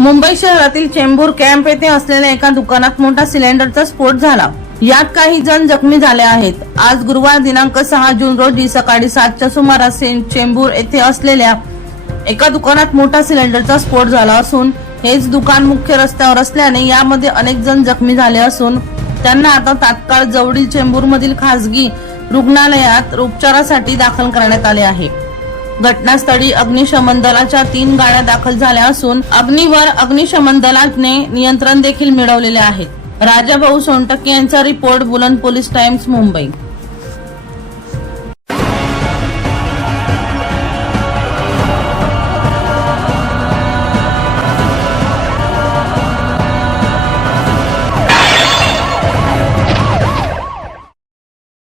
मुंबई शहरातील चेंबूर कॅम्प येथे असलेल्या एका दुकानात मोठा सिलेंडरचा स्फोट झाला. यात काही जण जखमी झाले आहेत. आज गुरुवार दिनांक सहा जून रोजी सकाळी सातच्या सुमारास चेंबूर येथे असलेल्या एका दुकानात मोठा सिलेंडरचा स्फोट झाला असून हेच दुकान मुख्य रस्त्यावर असल्याने यामध्ये अनेक जण जखमी झाले असून त्यांना आता तात्काळ जवळील चेंबूर मधील खासगी रुग्णालयात उपचारासाठी दाखल करण्यात आले आहे. घटनास्थळी अग्निशमन दलाच्या तीन गाड्या दाखल झाल्या असून अग्निवर अग्निशमन दलाने नियंत्रण देखील मिळवलेले आहेत राजाभाऊ सोनटक्के यांचा रिपोर्ट बुलंद पोलीस टाइम्स मुंबई.